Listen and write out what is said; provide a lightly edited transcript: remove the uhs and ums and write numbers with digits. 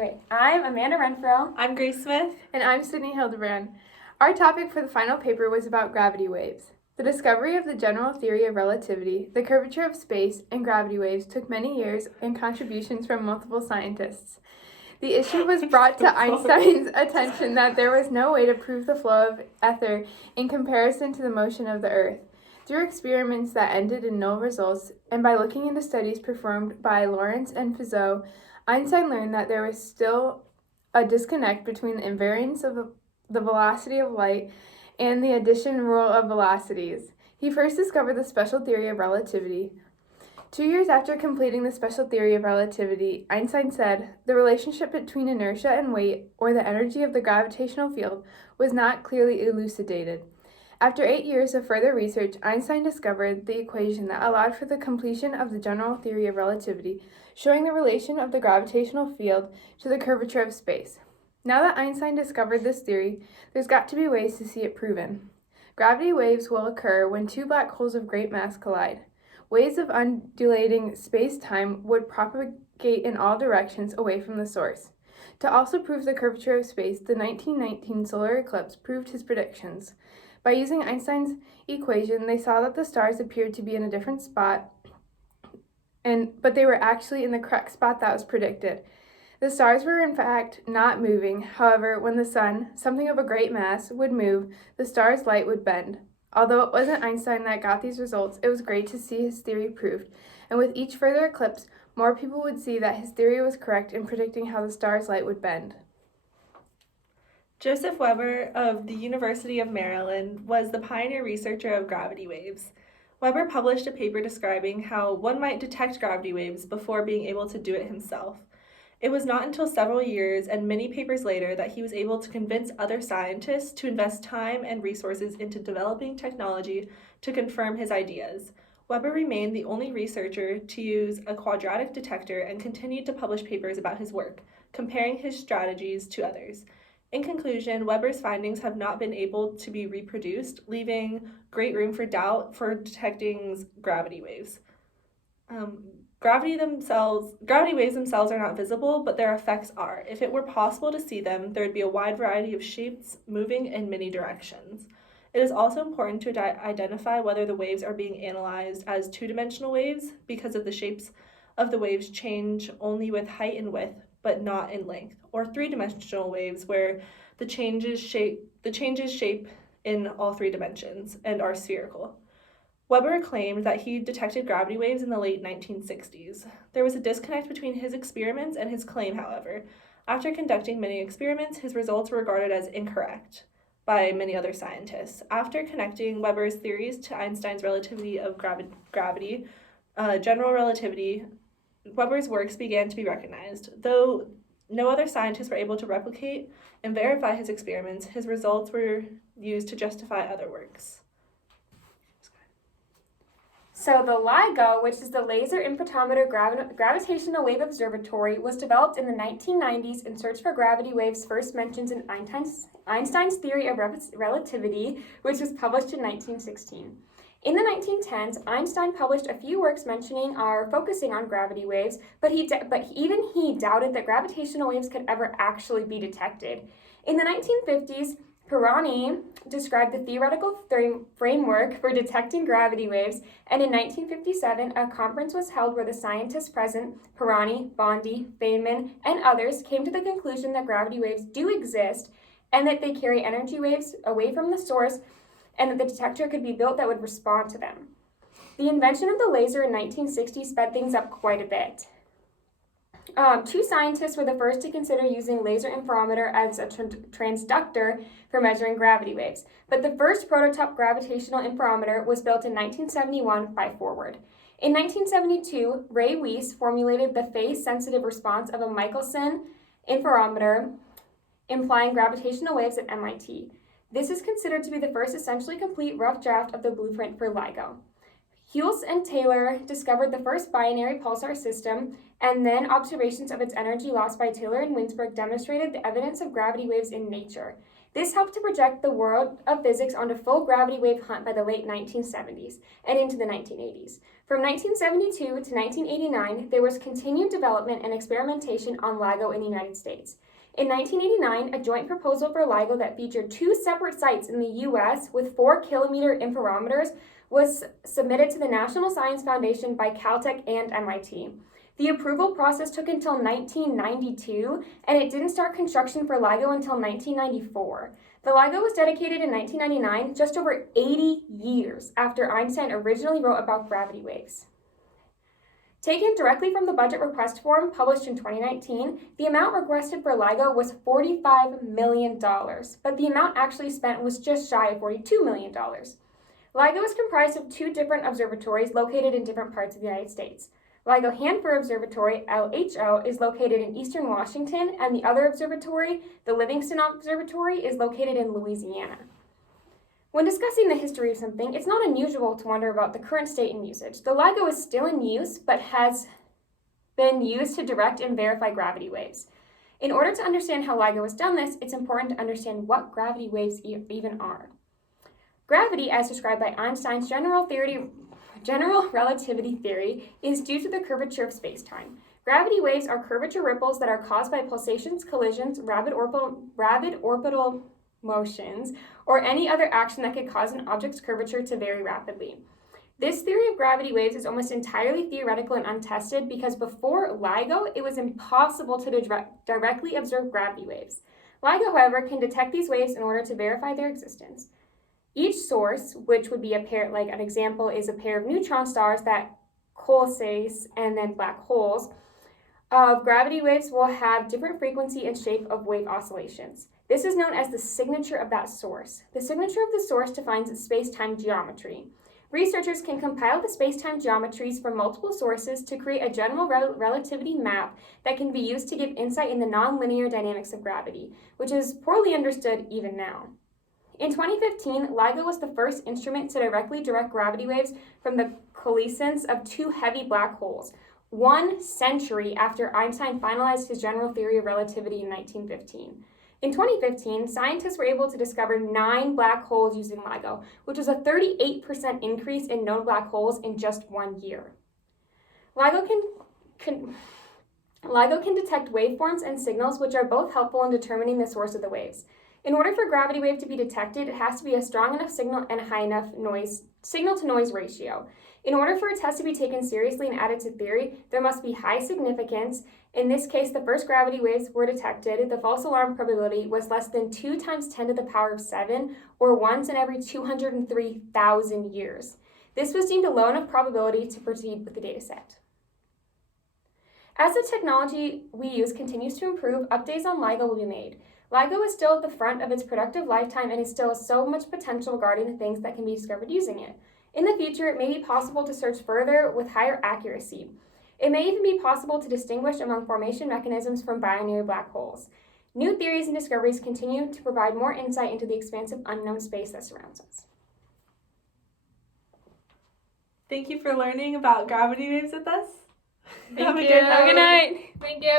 All right, I'm Amanda Renfro. I'm Grace Smith. And I'm Sydney Hildebrand. Our topic for the final paper was about gravity waves. The discovery of the general theory of relativity, the curvature of space, and gravity waves took many years and contributions from multiple scientists. The issue was brought to Einstein's attention that there was no way to prove the flow of ether in comparison to the motion of the Earth. Through experiments that ended in no results, and by looking into studies performed by Lorentz and Fizeau, Einstein learned that there was still a disconnect between the invariance of the velocity of light and the addition rule of velocities. He first discovered the special theory of relativity. 2 years after completing the special theory of relativity, Einstein said, "The relationship between inertia and weight, or the energy of the gravitational field, was not clearly elucidated." After 8 years of further research, Einstein discovered the equation that allowed for the completion of the general theory of relativity, showing the relation of the gravitational field to the curvature of space. Now that Einstein discovered this theory, there's got to be ways to see it proven. Gravity waves will occur when two black holes of great mass collide. Waves of undulating space-time would propagate in all directions away from the source. To also prove the curvature of space, the 1919 solar eclipse proved his predictions. By using Einstein's equation, they saw that the stars appeared to be in a different spot, but they were actually in the correct spot that was predicted. The stars were in fact not moving. However, when the sun, something of a great mass, would move, the star's light would bend. Although it wasn't Einstein that got these results, it was great to see his theory proved, and with each further eclipse, more people would see that his theory was correct in predicting how the star's light would bend. Joseph Weber of the University of Maryland was the pioneer researcher of gravity waves. Weber published a paper describing how one might detect gravity waves before being able to do it himself. It was not until several years and many papers later that he was able to convince other scientists to invest time and resources into developing technology to confirm his ideas. Weber remained the only researcher to use a quadratic detector and continued to publish papers about his work, comparing his strategies to others. In conclusion, Weber's findings have not been able to be reproduced, leaving great room for doubt for detecting gravity waves. Gravity waves themselves are not visible, but their effects are. If it were possible to see them, there would be a wide variety of shapes moving in many directions. It is also important to identify whether the waves are being analyzed as two-dimensional waves because of the shapes of the waves change only with height and width, but not in length, or three-dimensional waves where the changes shape in all three dimensions and are spherical. Weber claimed that he detected gravity waves in the late 1960s. There was a disconnect between his experiments and his claim, however. After conducting many experiments, his results were regarded as incorrect by many other scientists. After connecting Weber's theories to Einstein's relativity of gravity, general relativity, Weber's works began to be recognized. Though no other scientists were able to replicate and verify his experiments, his results were used to justify other works. So the LIGO, which is the Laser Interferometer Gravitational Wave Observatory, was developed in the 1990s in search for gravity waves first mentioned in Einstein's theory of relativity, which was published in 1916. In the 1910s, Einstein published a few works mentioning or focusing on gravity waves, but even he doubted that gravitational waves could ever actually be detected. In the 1950s, Pirani described the theoretical framework for detecting gravity waves, and in 1957, a conference was held where the scientists present, Pirani, Bondi, Feynman, and others, came to the conclusion that gravity waves do exist and that they carry energy waves away from the source, and that the detector could be built that would respond to them. The invention of the laser in 1960 sped things up quite a bit. Two scientists were the first to consider using laser interferometer as a transductor for measuring gravity waves, but the first prototype gravitational interferometer was built in 1971 by Forward. In 1972, Ray Weiss formulated the phase-sensitive response of a Michelson interferometer implying gravitational waves at MIT. This is considered to be the first essentially complete rough draft of the blueprint for LIGO. Hulse and Taylor discovered the first binary pulsar system, and then observations of its energy loss by Taylor and Winsberg demonstrated the evidence of gravity waves in nature. This helped to project the world of physics onto full gravity wave hunt by the late 1970s and into the 1980s. From 1972 to 1989, there was continued development and experimentation on LIGO in the United States. In 1989, a joint proposal for LIGO that featured 2 separate sites in the U.S. with 4-kilometer interferometers was submitted to the National Science Foundation by Caltech and MIT. The approval process took until 1992, and it didn't start construction for LIGO until 1994. The LIGO was dedicated in 1999, just over 80 years after Einstein originally wrote about gravity waves. Taken directly from the budget request form published in 2019, the amount requested for LIGO was $45 million, but the amount actually spent was just shy of $42 million. LIGO is comprised of 2 different observatories located in different parts of the United States. LIGO Hanford Observatory, LHO, is located in eastern Washington, and the other observatory, the Livingston Observatory, is located in Louisiana. When discussing the history of something, it's not unusual to wonder about the current state and usage. The LIGO is still in use, but has been used to direct and verify gravity waves. In order to understand how LIGO has done this, it's important to understand what gravity waves even are. Gravity, as described by Einstein's general relativity theory, is due to the curvature of space-time. Gravity waves are curvature ripples that are caused by pulsations, collisions, rapid orbital motions, or any other action that could cause an object's curvature to vary rapidly. This theory of gravity waves is almost entirely theoretical and untested because before LIGO, it was impossible to directly observe gravity waves. LIGO, however, can detect these waves in order to verify their existence. Each source, which would be a pair, like an example is a pair of neutron stars that coalesce and then black holes, of gravity waves will have different frequency and shape of wave oscillations. This is known as the signature of that source. The signature of the source defines space-time geometry. Researchers can compile the space-time geometries from multiple sources to create a general relativity map that can be used to give insight in the nonlinear dynamics of gravity, which is poorly understood even now. In 2015, LIGO was the first instrument to directly direct gravity waves from the coalescence of 2 heavy black holes, 1 century after Einstein finalized his general theory of relativity in 1915. In 2015, scientists were able to discover 9 black holes using LIGO, which was a 38% increase in known black holes in just 1 year. LIGO can detect waveforms and signals, which are both helpful in determining the source of the waves. In order for a gravity wave to be detected, it has to be a strong enough signal and a high enough signal-to-noise ratio. In order for a test to be taken seriously and added to theory, there must be high significance. In this case, the first gravity waves were detected. The false alarm probability was less than 2 times 10 to the power of 7, or once in every 203,000 years. This was deemed a low enough probability to proceed with the dataset. As the technology we use continues to improve, updates on LIGO will be made. LIGO is still at the front of its productive lifetime and is still so much potential regarding the things that can be discovered using it. In the future, it may be possible to search further with higher accuracy. It may even be possible to distinguish among formation mechanisms from binary black holes. New theories and discoveries continue to provide more insight into the expansive unknown space that surrounds us. Thank you for learning about gravity waves with us. Thank you. Have a good night. Thank you.